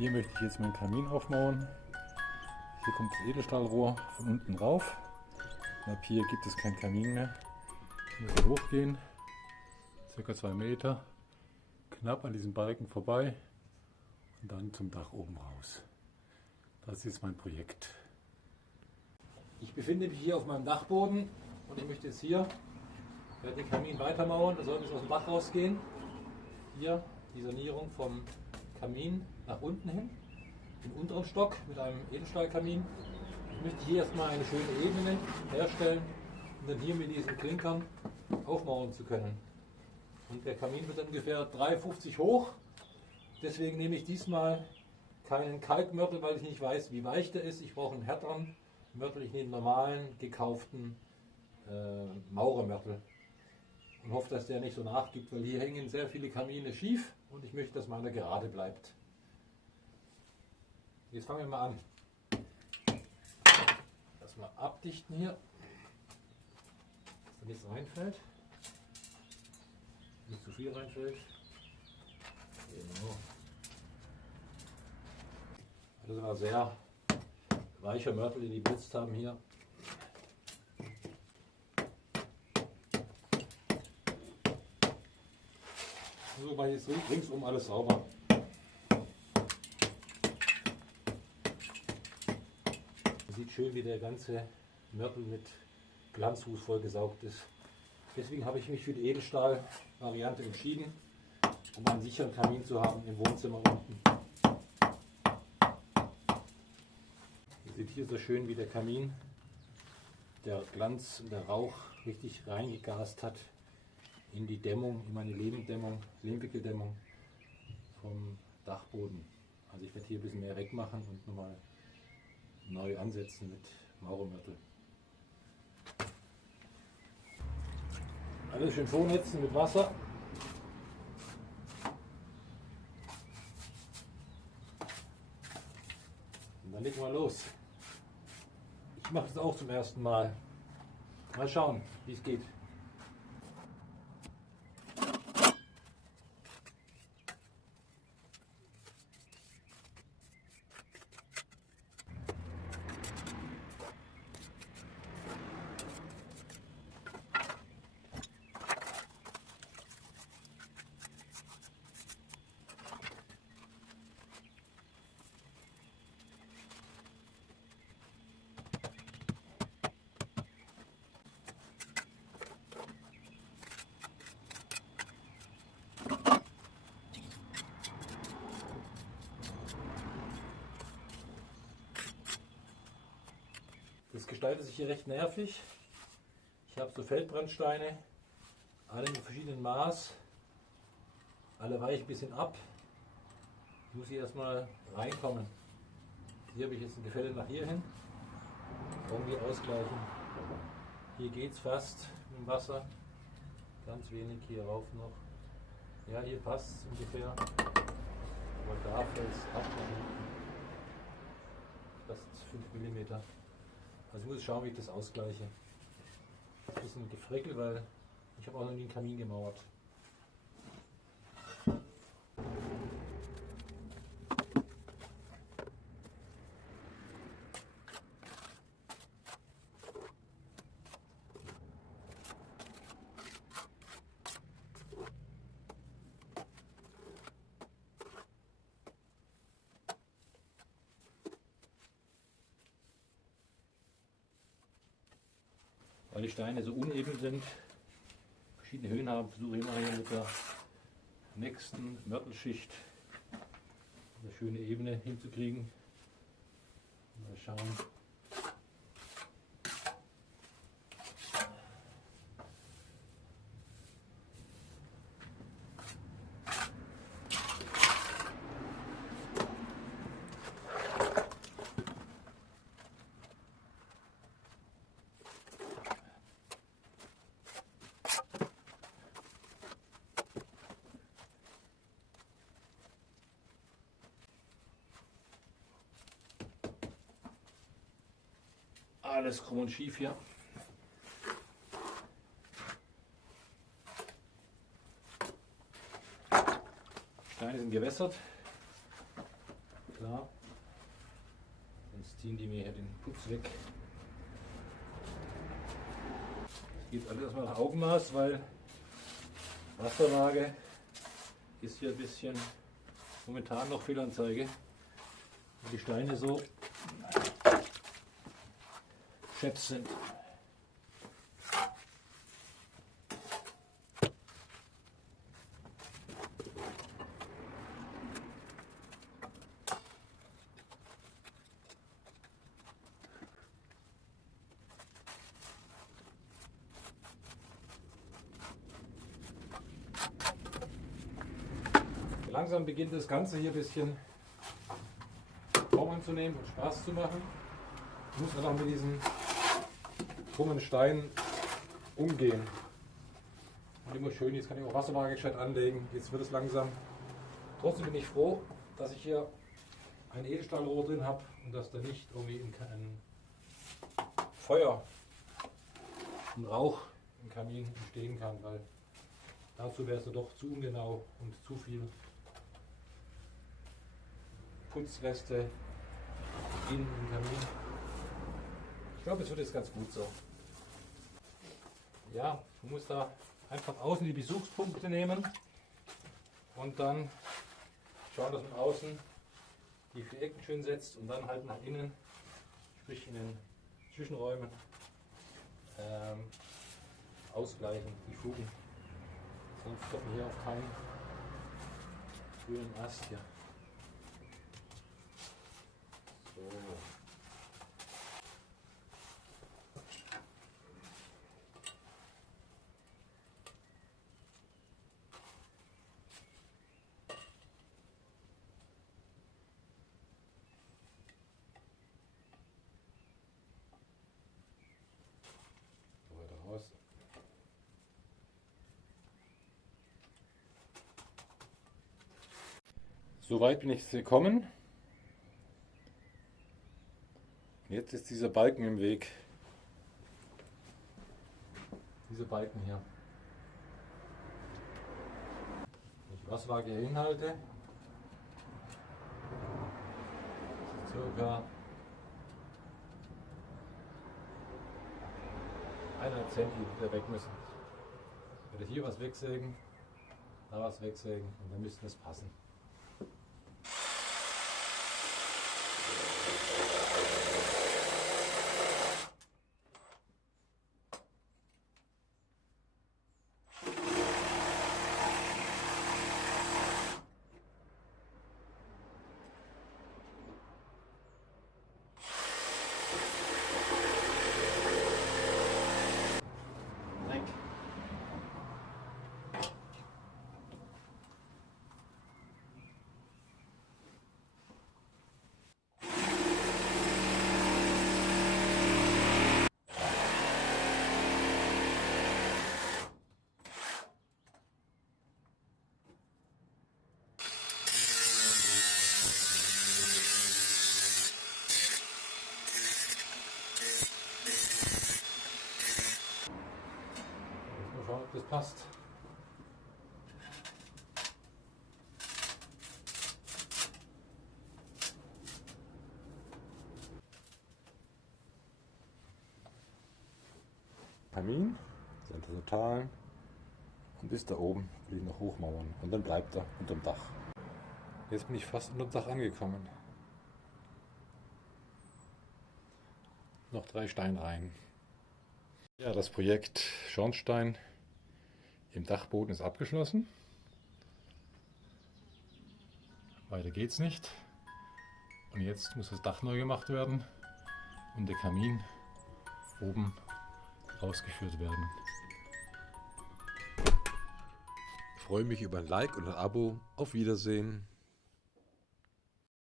Hier möchte ich jetzt meinen Kamin aufbauen. Hier kommt das Edelstahlrohr von unten rauf. Ab hier gibt es keinen Kamin mehr. Ich muss hier hochgehen, ca. 2 Meter, knapp an diesem Balken vorbei und dann zum Dach oben raus. Das ist mein Projekt. Ich befinde mich hier auf meinem Dachboden und ich möchte jetzt hier den Kamin weitermauern. Da soll es aus dem Dach rausgehen. Hier die Sanierung vom Kamin nach unten hin, im unteren Stock mit einem Edelstahlkamin. Ich möchte hier erstmal eine schöne Ebene herstellen, um dann hier mit diesen Klinkern aufmauern zu können. Und der Kamin wird ungefähr 3,50 hoch. Deswegen nehme ich diesmal keinen Kalkmörtel, weil ich nicht weiß, wie weich der ist. Ich brauche einen härteren Mörtel. Ich nehme einen normalen, gekauften Maurermörtel und hoffe, dass der nicht so nachgibt, weil hier hängen sehr viele Kamine schief und ich möchte, dass meiner gerade bleibt. Jetzt fangen wir mal an. Erstmal abdichten hier, dass da nichts reinfällt, nicht zu viel reinfällt. Genau. Das war sehr weicher Mörtel, den die benutzt haben hier. So mache ich jetzt ringsum alles sauber. Man sieht schön, wie der ganze Mörtel mit Glanzruß vollgesaugt ist. Deswegen habe ich mich für die Edelstahl-Variante entschieden, um einen sicheren Kamin zu haben im Wohnzimmer unten. Ihr seht hier so schön, wie der Kamin, der Glanz und der Rauch richtig reingegast hat in die Dämmung, in meine Lehmwickeldämmung vom Dachboden. Also ich werde hier ein bisschen mehr wegmachen und nochmal neu ansetzen mit Maurermörtel. Alles schön vornetzen mit Wasser. Und dann legen wir los. Ich mache das auch zum ersten Mal. Mal schauen, wie es geht. Das gestaltet sich hier recht nervig. Ich habe so Feldbrandsteine, alle in verschiedenen Maß. Alle weiche ein bisschen ab. Ich muss hier erstmal reinkommen. Hier habe ich jetzt ein Gefälle nach hier hin. Irgendwie ausgleichen. Hier geht es fast mit dem Wasser. Ganz wenig hier rauf noch. Ja, hier passt es ungefähr. Aber da fällt es ab. Fast 5 mm. Also ich muss schauen, wie ich das ausgleiche. Ein bisschen gefrickelt, weil ich habe auch noch nie einen Kamin gemauert. Weil die Steine so uneben sind, verschiedene Höhen haben, versuche ich immer hier mit der nächsten Mörtelschicht eine schöne Ebene hinzukriegen. Mal schauen. Alles krumm und schief hier. Steine sind gewässert. klar. Sonst ziehen die mir hier den Putz weg. Es geht alles erstmal nach Augenmaß, weil Wasserwaage ist hier ein bisschen momentan noch Fehlanzeige. Weil die Steine so scheps sind. Langsam beginnt das Ganze hier ein bisschen Form anzunehmen und Spaß zu machen. Ich muss einfach mit diesen krummen Steinen umgehen. Und immer schön, jetzt kann ich auch Wasserwaage gescheit anlegen. Jetzt wird es langsam. Trotzdem bin ich froh, dass ich hier ein Edelstahlrohr drin habe und dass da nicht irgendwie ein Feuer und Rauch im Kamin entstehen kann, weil dazu wäre es ja doch zu ungenau und zu viel Putzreste im Kamin. Ich glaube, es wird jetzt ganz gut so. Ja, man muss da einfach außen die Besuchspunkte nehmen und dann schauen, dass man außen die vier Ecken schön setzt und dann halt nach innen, sprich in den Zwischenräumen, ausgleichen, die Fugen. Sonst kommt man hier auf keinen grünen Ast hier. So. Weiter raus. Soweit bin ich gekommen. Jetzt ist dieser Balken im Weg. Diese Balken hier. Wenn ich die Wasserwaage hier hinhalte, circa 1,5 Zentimeter weg müssen. Ich werde hier was wegsägen, da was wegsägen und dann müsste es passen. Mal schauen, ob das passt. Kamin, sind total und bis da oben will ich noch hochmauern und dann bleibt er unterm Dach. Jetzt bin ich fast unterm Dach angekommen. Noch 3 Steinreihen. Ja, das Projekt Schornstein im Dachboden ist abgeschlossen. Weiter geht's nicht. Und jetzt muss das Dach neu gemacht werden und der Kamin oben ausgeführt werden. Ich freue mich über ein Like und ein Abo. Auf Wiedersehen.